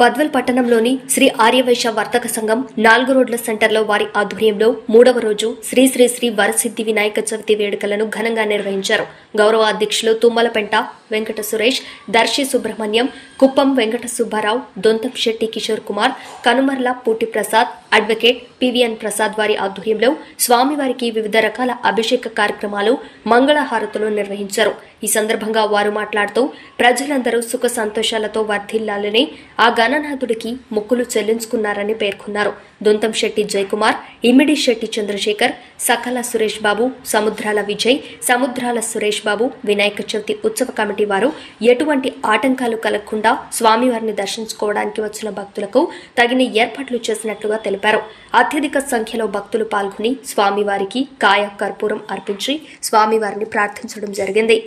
బద్వేల్ పట్టణంలోని శ్రీ ఆర్యవైశ్య వర్తక సంఘం 4 రోడ్ల సెంటర్లో వారి ఆధ్వర్యంలో 3వ రోజు శ్రీ శ్రీ శ్రీ వరసిద్ధి వినాయక చవితి వేడుకలను ఘనంగా నిర్వహించారు. గౌరవ అధ్యక్షులు తుమ్మలపెంట వెంకట సురేష్, దర్శి సుబ్రహ్మణ్యం, కుప్పం వెంకట సుబ్బారావు, దొంతం శెట్టి కిషోర్ కుమార్, కనుమర్ల పూటి ప్రసాద్, అడ్వకేట్ పివిఎన్ ప్రసాద్ వారి ఆధ్వర్యంలో స్వామివారికి వివిధ రకాల అభిషేక కార్యక్రమాలు, మంగళహారతులు నిర్వహించారు. ఈ సందర్భంగా వారు మాట్లాడుతూ ప్రజలందరూ సుఖ సంతోషాలతో వర్ధిల్లాలని ఆ గణనాథుడికి మొక్కులు చెల్లించుకున్నారని పేర్కొన్నారు. దొంతం శెట్టి జయకుమార్, ఇమిడి శెట్టి చంద్రశేఖర్, సకల సురేష్ బాబు, సముద్రాల విజయ్, సముద్రాల సురేష్ బాబు వినాయక చవితి ఉత్సవ కమిటీ వారు ఎటువంటి ఆటంకాలు కలగకుండా స్వామివారిని దర్శించుకోవడానికి వచ్చిన భక్తులకు తగిన ఏర్పాట్లు చేసినట్లుగా తెలిపారు. అత్యధిక సంఖ్యలో భక్తులు పాల్గొని స్వామివారికి కాయ కర్పూరం అర్పించి స్వామివారిని ప్రార్థించడం జరిగింది.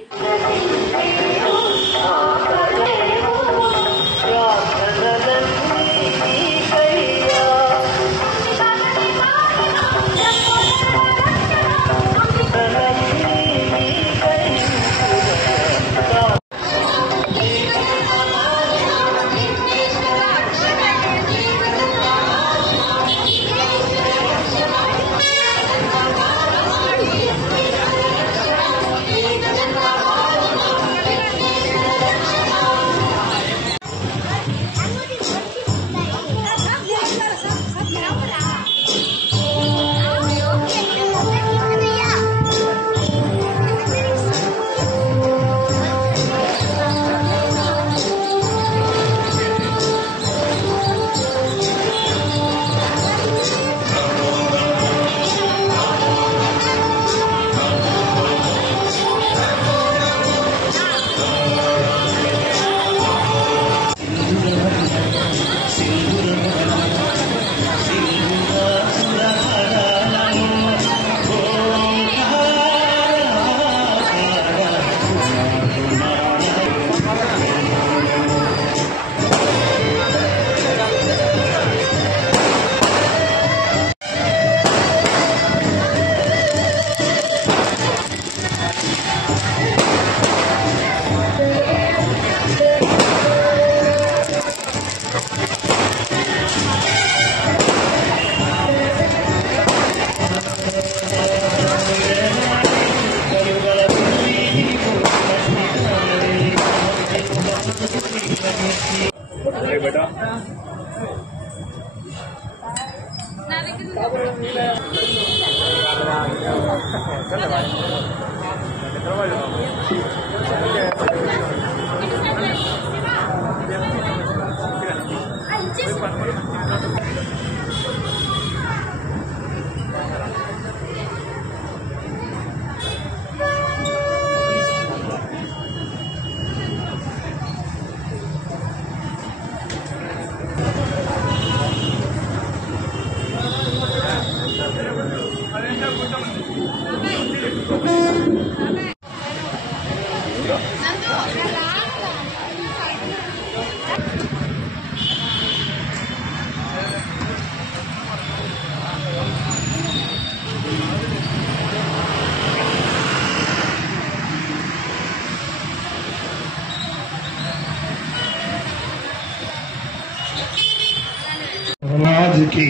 की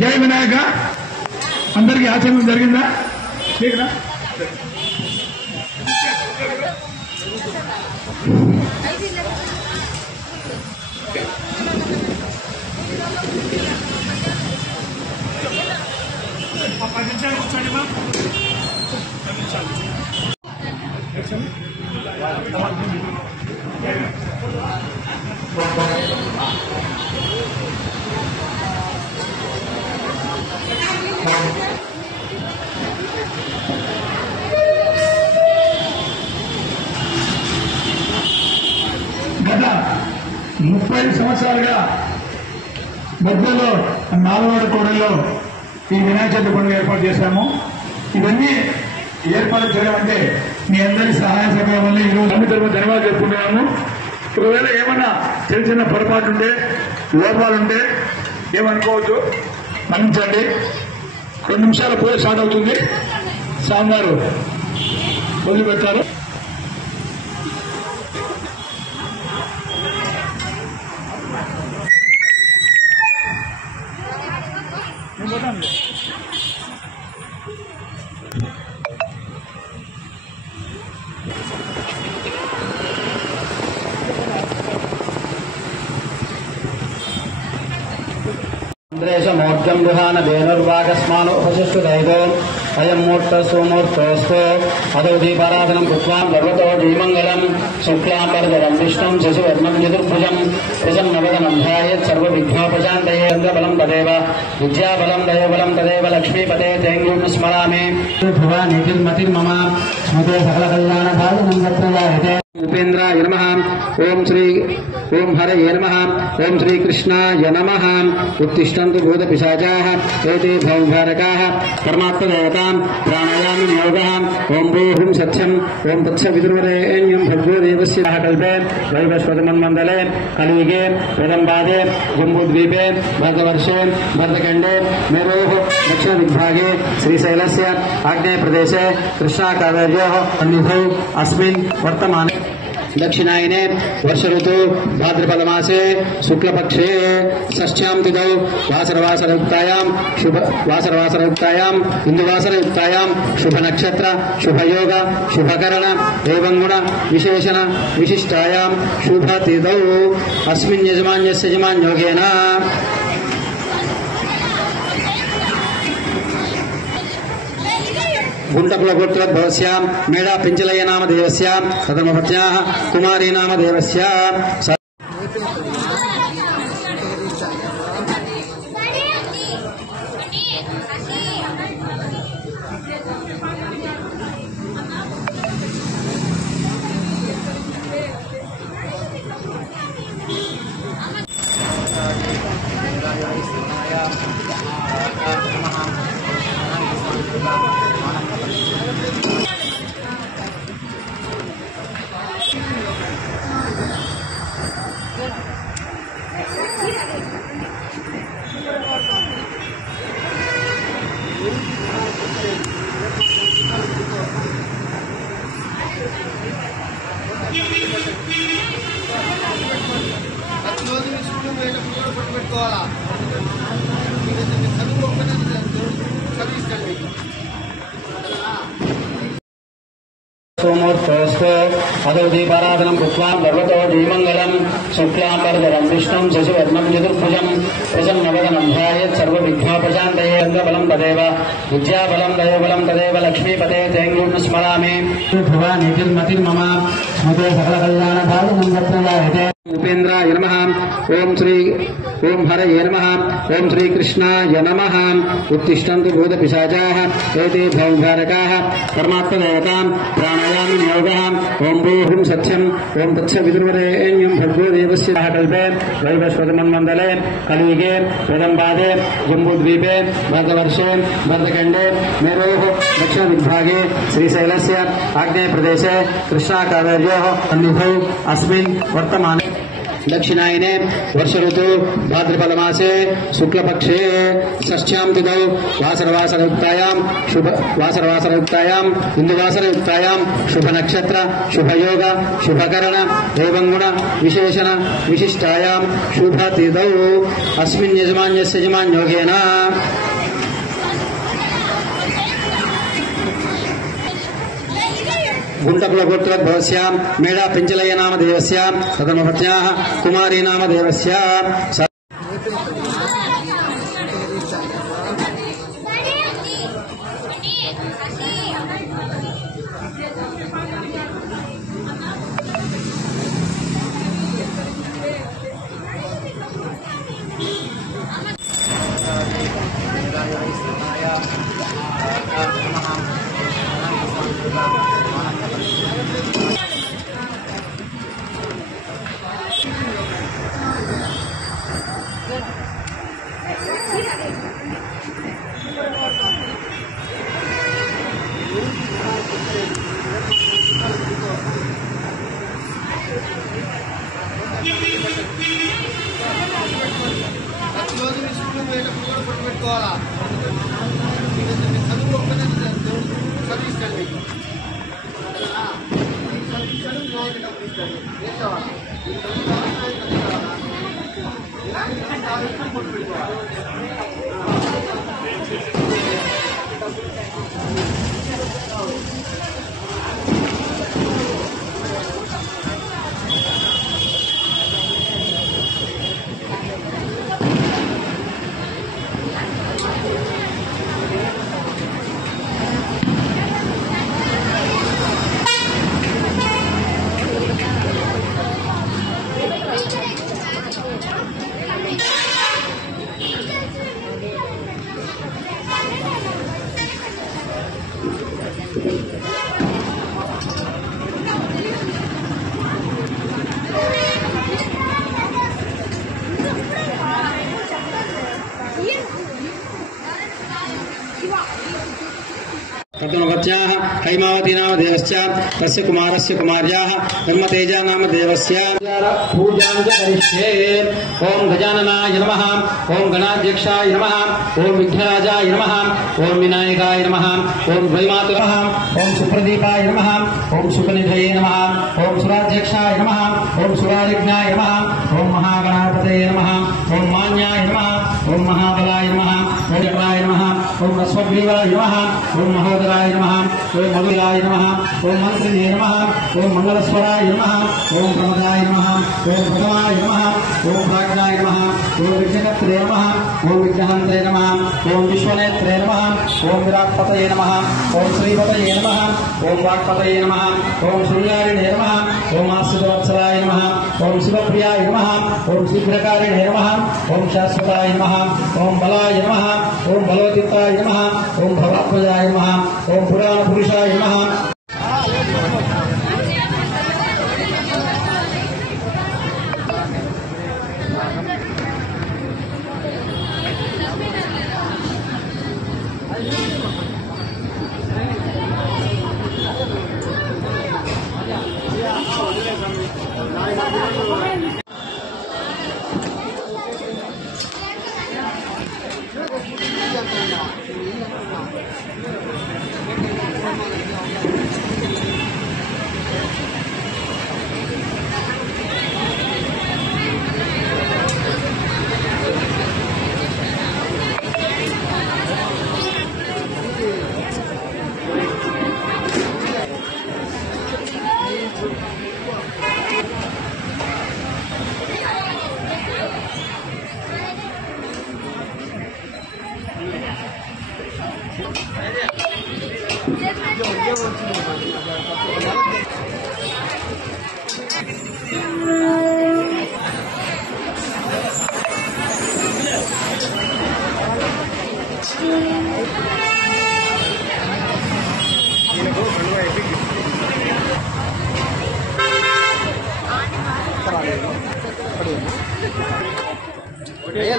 जय विनायक अंदर की आचरण जरिगिंदा గత 30 సంవత్సరాలుగా బద్వేల్లో 4వ కోడల్లో ఈ వినాయక చవితి పండుగ ఏర్పాటు చేశాము. ఇవన్నీ ఏర్పాటు చేయడం అంటే మీ అందరి సహాయ సహకారం వల్ల ఈరోజు అన్ని తరఫున ధన్యవాదాలు చెప్పుకుంటున్నాము. ఒకవేళ ఏమన్నా చిన్న చిన్న పొరపాటుంటే లోపాలుంటే ఏమనుకోవద్దు, మన్నించండి. 2 నిమిషాల పూజ స్టార్ట్ అవుతుంది. స్వామివారు వదిలిపెట్టారు. మూర్ధం గృహాన ధేనుర్వాగస్మాను ఉపశిష్టు దైదో అయం మూర్త సుమూర్తోస్తు అదో దీపారాధనం కృత్వా గర్వతో దీమంగళం శుక్లాంబరధరం విష్ణుం శశివర్ణం చతుర్భుజం ప్రసన్నవదనం ధ్యాయేత్ సర్వవిఘ్నోపశాంతయే బలం తదేవ విద్యాబలం దయోబలం తదేవ లక్ష్మీపతే తేంగుం స్మరామి భువానిర్మతిర్మమ స్మృతే సకల కళ్యాణభాజనం తత్రయాయతే ఉపేంద్రాయ నమః ఓం హరయే నమః ఓం శ్రీకృష్ణాయ నమః ఉత్తిష్టంతు భూతపిశాచాః ఏతే భౌంభారకాః పరమాత్మదేవతాం ప్రాణాయామి యోగః ఓం భూహుం సత్యం ఓం తత్సవితుర్వరేణ్యం భర్గో దేవస్య కల్పే వైవస్వతమన్మండలే కలియుగే ప్రథమపాదే జంబూద్వీపే భరతవర్షే భరతఖండే మేరోః దక్షిణదిగ్भागे శ్రీశైలस्य ఆగ్నేయప్రదేశే కృష్ణాకావేర్యోः సన్నిధౌ అస్మిన్ వర్తమానే दक्षिणायने वर्ष ऋतु भाद्रपद मासे शुक्लपक्षे षष्ठ्यां तिथौ वासरवासरयुक्तायां इंदुवासरयुक्तायां शुभ नक्षत्र शुभ योग शुभकरण एवं गुण विशेषण विशिष्टायां शुभ तिथौ अस्मिन् यजमान्यस्य यजमान्योगेन गुंटकुलगोत्रोद्भवस्यां मेढा पिंचलय नामदेवस्यां तदमपत्न्याः कुमारी नामदेवस्यां सोमोत्तोस्तु अदौ दीपाराधनं कृत्वा भगवतो दीमङ्गलं शुक्लांबरधरं विष्णुं शशिवर्णं चतुर्भुजं प्रसन्नवदनं ध्यायेत् सर्वविघ्नोपशान्तये बलं तदेव विद्याबलं दयोबलं तदेव लक्ष्मीपते तेंगुं स्मरामि भुवानिर्मतिर्मम स्मृते सकलकल्याणभाजनं तत्रयायते उपेन्द्राय नमः ओम हरये नमः ओम श्रीकृष्णाय नमः उत्तिष्ठन्तु भूतपिशाचाः एते भौंभारकाः परमात्मदेवतां प्राणायामी योगः ओम भूहुं सत्यं ओम तत्सवितुर्वरेण्यं भर्गो देवस्य कल्पे वैवस्वतमन्मण्डले कलियुगे प्रथमपादे जम्बूद्वीपे भरतवर्षे भरतखण्डे मेरोः दक्षिणदिग्भागे श्रीशैलस्य आग्नेयप्रदेशे कृष्णाकावेर्योः सन्निधौ अस्मिन् वर्तमाने दक्षिणायने वर्ष ऋतु भाद्रपद मासे शुक्लपक्षे षष्ठ्यां तिथौ वासरवासरयुक्तायां इंदुवासरयुक्तायां शुभ नक्षत्र शुभ योग शुभकरण एवं गुण विशेषण विशिष्टायां शुभ तिथौ अस्मिन् यजमान्यस्य यजमान्योगेन गुंटकुलगोत्रोद्भवस्यां मेढा पिंचलय नामदेवस्यां तदमपत्न्याः कुमारी नामदेवस्यां कर्दमपत्न्याः हैमावती नाम देवस्य तस्य कुमारस्य कुमार्याः ब्रह्मतेजा नाम देवस्य पूजां च करिष्ये। ओम गजाननाय नमः, ओम गणाध्यक्षाय नमः, ओम विघ्नराजाय नमः, ओम विनायकाय नमः, ओम द्वैमातुः नमः, ओम सुप्रदीपाय नमः, ओम सुखनिधये नमः, ओम सुराध्यक्षाय नमः, ओम सुरारिज्ञाय नमः, ओम महागणापतये नमः, ओम मान्याय नमः, ओम महाबलाय नमः, ओम चक्राय नमः, ओम अश्वग्रीवाय नमः, ओम महोदराय नमः, ओम मधुराय नमः, ओम मंत्रिणे नमः, ओम मंगलस्वराय नमः, ओम प्रमदाय नमः, ओम भगवाय नमः, ओम भाग्याय नमः, ओम विघ्नकर्त्रे नमः, ओम विघ्नहन्त्रे नमः, ओम विश्वनेत्रे नमः, ओम विराट्पतये नमः, ओम श्रीपतये नमः, ओम वाक्पतये नमः, ओम सूर्यारिणे नमः, ओम आश्रितवत्सलाय नमः, ओम शिवप्रियाय नमः, ओम शीघ्रकारिणे नमः, ओम शाश्वताय नमः, ओम बलाय नमः, ओम बलोचिताय नमः, ओम भवात्मजाय नमः, ओम पुराणपुरुषाय नमः।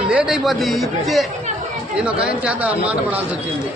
లేట్ అయిపోద్ది ఇచ్చే నేను ఒక ఆయన చేత మాట పడాల్సి వచ్చింది.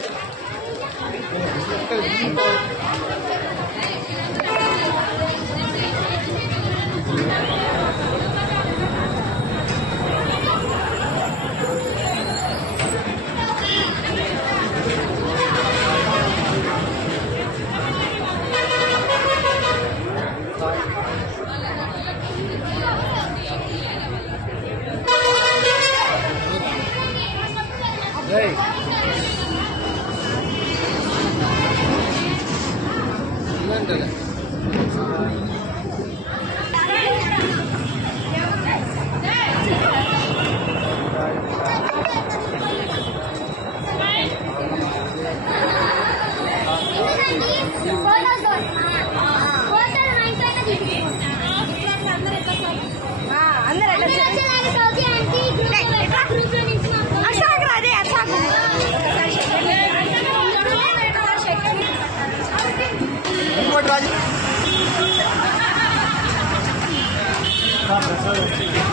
ప్రసాద్